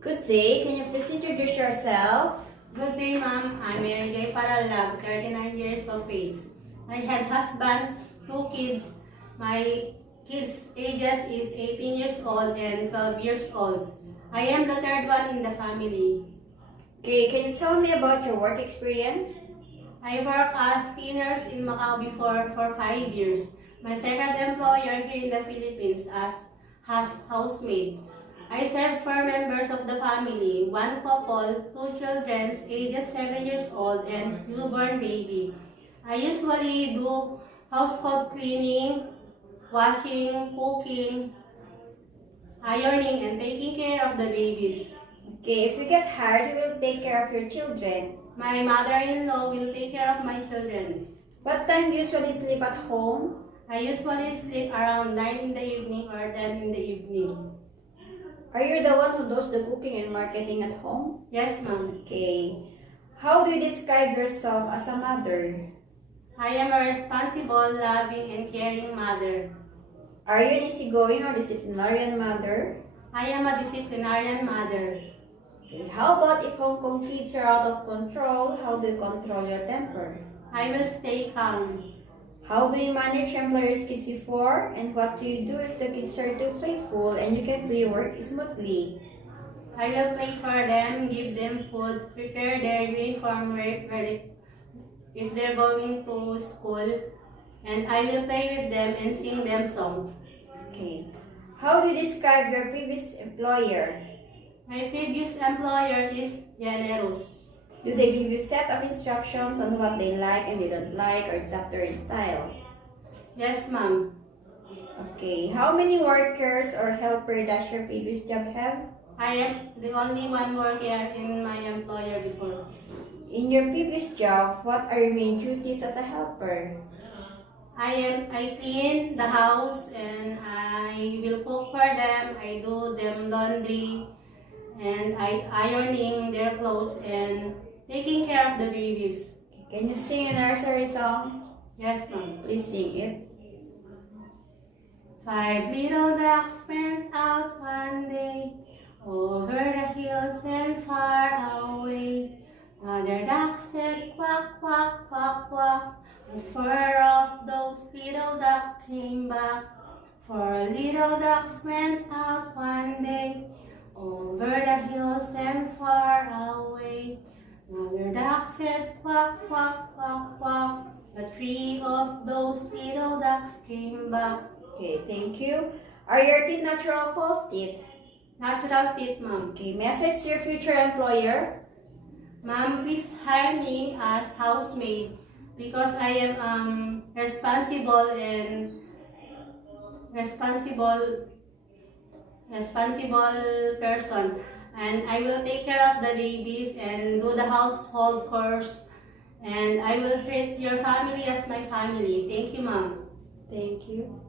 Good day. Can you please introduce yourself? Good day, ma'am. I'm Mary Joy Paralag, 39 years of age. I had husband, 2 kids. My kids' ages is 18 years old and 12 years old. I am the third one in the family. Okay, can you tell me about your work experience? I worked as cleaners in Macau before for 5 years. My second employer here in the Philippines as housemaid. I serve 4 members of the family, 1 couple, 2 children, ages 7 years old and newborn baby. I usually do household cleaning, washing, cooking, ironing, and taking care of the babies. Okay, if you get hired, who will take care of your children? My mother-in-law will take care of my children. What time you usually sleep at home? I usually sleep around 9 in the evening or 10 in the evening. Are you the one who does the cooking and marketing at home? Yes, ma'am. Okay. How do you describe yourself as a mother? I am a responsible, loving, and caring mother. Are you an easygoing or disciplinarian mother? I am a disciplinarian mother. Okay. How about if Hong Kong kids are out of control? How do you control your temper? I will stay calm. How do you manage employers' kids before? And what do you do if the kids are too playful and you can't do your work smoothly? I will play for them, give them food, prepare their uniform if they're going to school, and I will play with them and sing them songs. Okay. How do you describe your previous employer? My previous employer is generous. Do they give you set of instructions on what they like and they don't like, or it's up to their style? Yes, ma'am. Okay. How many workers or helper does your previous job have? I am the only one worker in my employer before. In your previous job, what are your main duties as a helper? I clean the house and I will cook for them. I do them laundry and I ironing their clothes and taking care of the babies. Okay. Can you sing a nursery song? Yes, ma'am. Please sing it. 5 little ducks went out one day over the hills and far away. Mother duck said quack, quack, quack, quack. The fur of those little ducks came back. 4 little ducks went out one day over the hills and far away. Mother duck said quack, quack, quack, quack. The 3 of those little ducks came back. Okay, thank you. Are your teeth natural or false teeth? Natural teeth, ma'am. Okay, message to your future employer. Ma'am, please hire me as housemaid because I am responsible person, and I will take care of the babies and do the household chores, and I will treat your family as my family. Thank you, ma'am. Thank you.